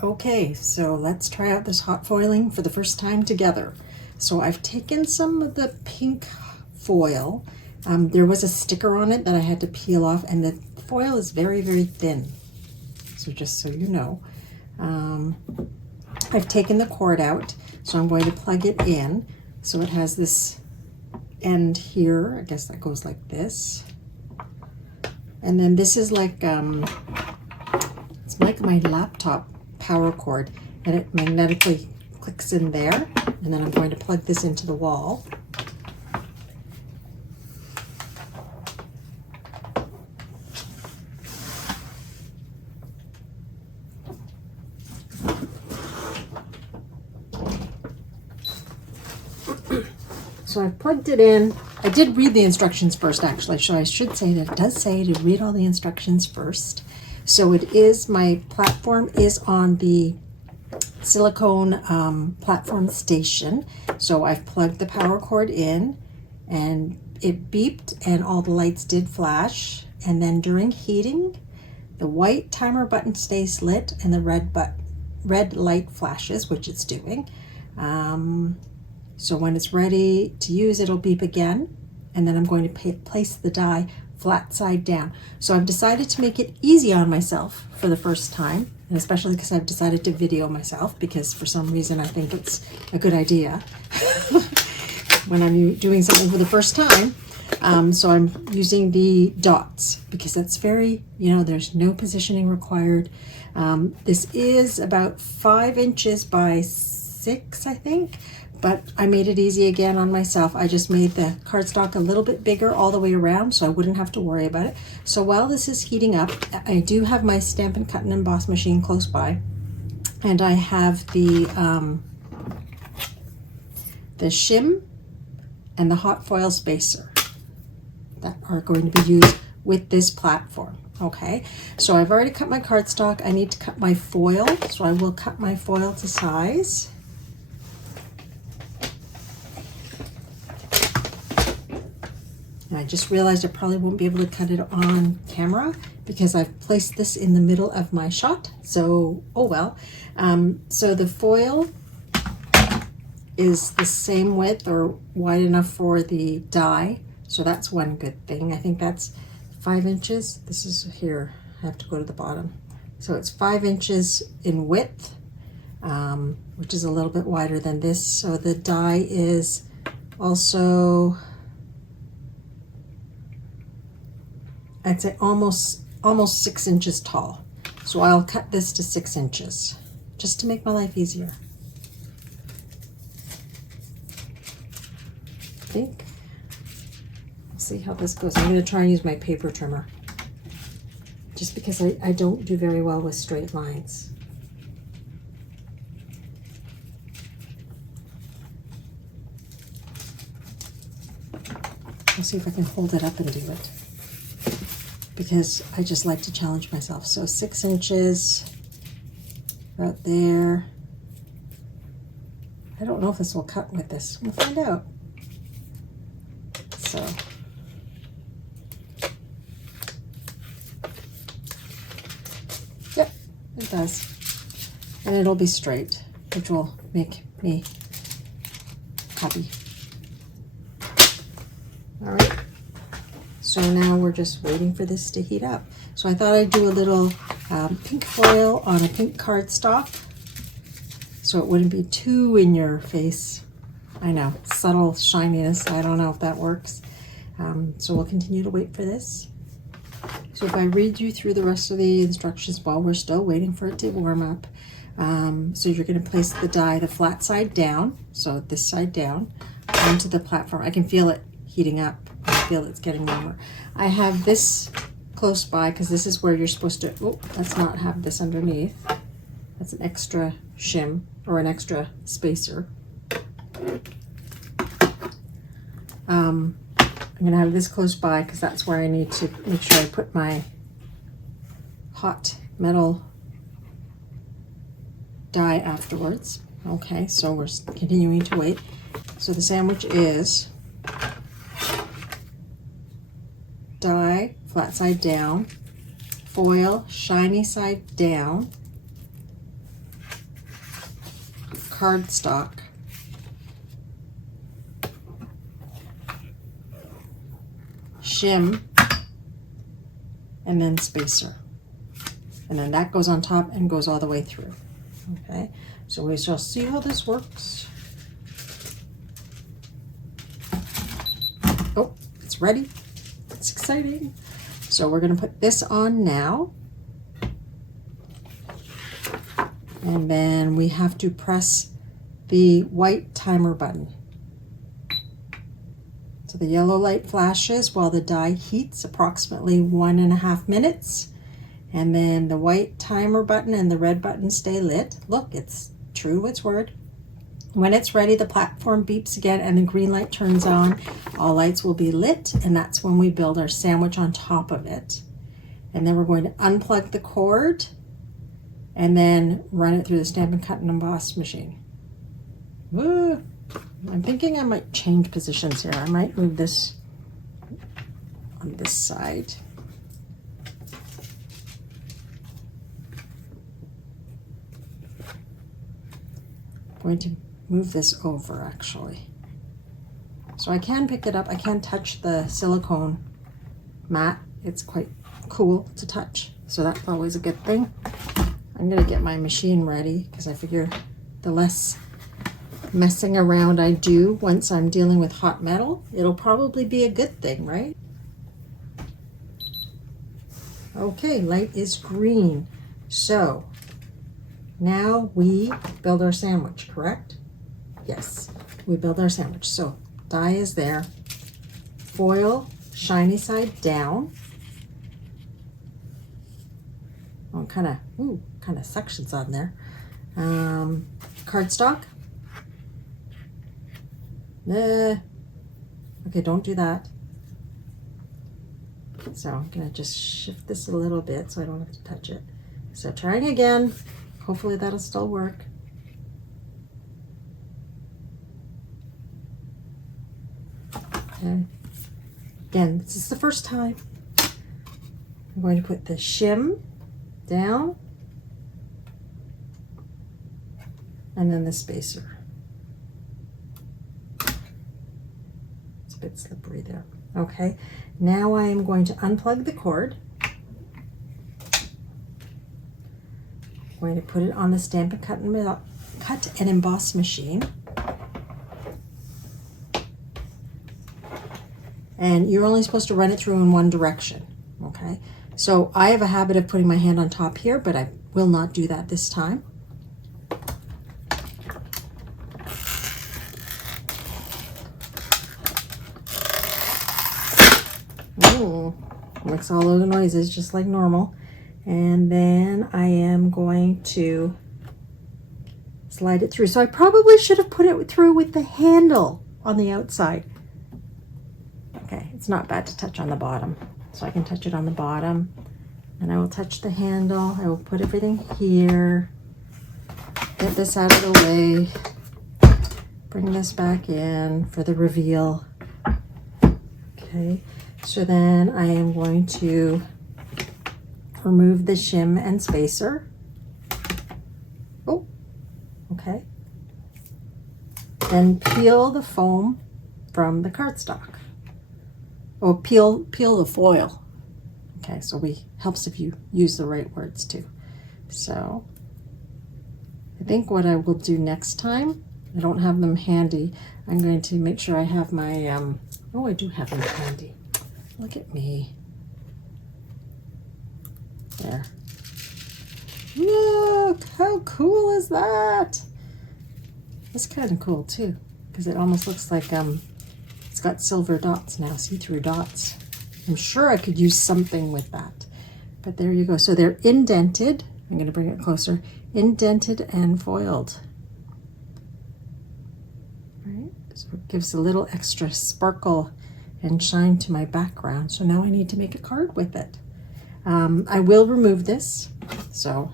Okay, so let's try out this hot foiling for the first time together. So I've taken some of the pink foil. There was a sticker on it that I had to peel off, and the foil is very, very thin. So just so you know. I've taken the cord out, so I'm going to plug it in. So it has this end here, I guess that goes like this. And then this is like, it's like my laptop power cord, and it magnetically clicks in there, and then I'm going to plug this into the wall. So I've plugged it in. I did read the instructions first, actually, so I should say that it does say to read all the instructions first. So it is, my platform is on the silicone platform station. So I've plugged the power cord in, and it beeped and all the lights did flash. And then during heating, the white timer button stays lit and the red light flashes, which it's doing. So when it's ready to use, it'll beep again, and then I'm going to place the die flat side down. So I've decided to make it easy on myself for the first time, and especially because I've decided to video myself, because for some reason I think it's a good idea when I'm doing something for the first time. So I'm using the dots because that's very, there's no positioning required. This is about 5 inches by 6, I think. But I made it easy again on myself. I just made the cardstock a little bit bigger all the way around so I wouldn't have to worry about it. So while this is heating up, I do have my Stampin' Cut and Emboss machine close by. And I have the shim and the hot foil spacer that are going to be used with this platform. Okay, so I've already cut my cardstock. I need to cut my foil, so I will cut my foil to size. And I just realized I probably won't be able to cut it on camera because I've placed this in the middle of my shot. So, oh well. So the foil is the same width or wide enough for the die. So that's one good thing. I think that's 5 inches. This is here. I have to go to the bottom. So it's 5 inches in width, which is a little bit wider than this. So the die is also, I'd say almost 6 inches tall. So I'll cut this to 6 inches just to make my life easier. I think. We'll see how this goes. I'm going to try and use my paper trimmer just because I don't do very well with straight lines. I'll see if I can hold it up and do it, because I just like to challenge myself. So 6 inches, about there. I don't know if this will cut with this. We'll find out. So, yep, it does. And it'll be straight, which will make me happy. All right. So now we're just waiting for this to heat up. So I thought I'd do a little pink foil on a pink cardstock so it wouldn't be too in your face. I know, subtle shininess. I don't know if that works. So we'll continue to wait for this. So if I read you through the rest of the instructions while we're still waiting for it to warm up. So you're going to place the die, the flat side down, so this side down, onto the platform. I can feel it heating up. I feel it's getting warmer. I have this close by because this is where you're supposed to, oh, let's not have this underneath. That's an extra shim or an extra spacer. I'm going to have this close by because that's where I need to make sure I put my hot metal die afterwards. Okay, so we're continuing to wait. So the sandwich is die, flat side down, foil, shiny side down, cardstock. Shim, and then spacer. And then that goes on top and goes all the way through. Okay, so we shall see how this works. Oh, it's ready. It's exciting. So we're going to put this on now. And then we have to press the white timer button. So the yellow light flashes while the die heats approximately 1.5 minutes. And then the white timer button and the red button stay lit. Look, it's true, its word. When it's ready, the platform beeps again and the green light turns on. All lights will be lit, and that's when we build our sandwich on top of it. And then we're going to unplug the cord and then run it through the Stampin' Cut and Emboss machine. Woo! I'm thinking I might change positions here. I might move this on this side. I'm going to move this over actually. So I can pick it up. I can touch the silicone mat. It's quite cool to touch. So that's always a good thing. I'm going to get my machine ready because I figure the less messing around I do once I'm dealing with hot metal, it'll probably be a good thing, right? Okay, light is green. So now we build our sandwich, correct? Yes, we build our sandwich. So die is there. Foil, shiny side down. Oh, kind of suctions on there. Cardstock. Okay, don't do that. So I'm gonna just shift this a little bit so I don't have to touch it. So trying again. Hopefully that'll still work. Okay. Again, this is the first time. I'm going to put the shim down and then the spacer. It's a bit slippery there. Okay, now I am going to unplug the cord. I'm going to put it on the Stampin' Cut and Emboss machine. And you're only supposed to run it through in one direction, okay? So I have a habit of putting my hand on top here, but I will not do that this time. Ooh, makes all those noises just like normal. And then I am going to slide it through. So I probably should have put it through with the handle on the outside. Okay, it's not bad to touch on the bottom. So I can touch it on the bottom. And I will touch the handle. I will put everything here. Get this out of the way. Bring this back in for the reveal. Okay, so then I am going to remove the shim and spacer. Oh, okay. Then peel the foam from the cardstock. Oh, peel the foil. Okay, so helps if you use the right words too. So I think what I will do next time, I don't have them handy. I'm going to make sure I have my, oh, I do have them handy. Look at me. There. Look, how cool is that? It's kind of cool too, because it almost looks like it's got silver dots now, see-through dots. I'm sure I could use something with that. But there you go. So they're indented. I'm going to bring it closer. Indented and foiled. Right? So it gives a little extra sparkle and shine to my background. So now I need to make a card with it. I will remove this. So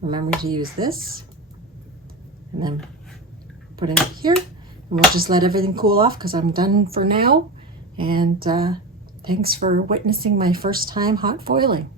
remember to use this. And then putting it here. And we'll just let everything cool off because I'm done for now. And thanks for witnessing my first time hot foiling.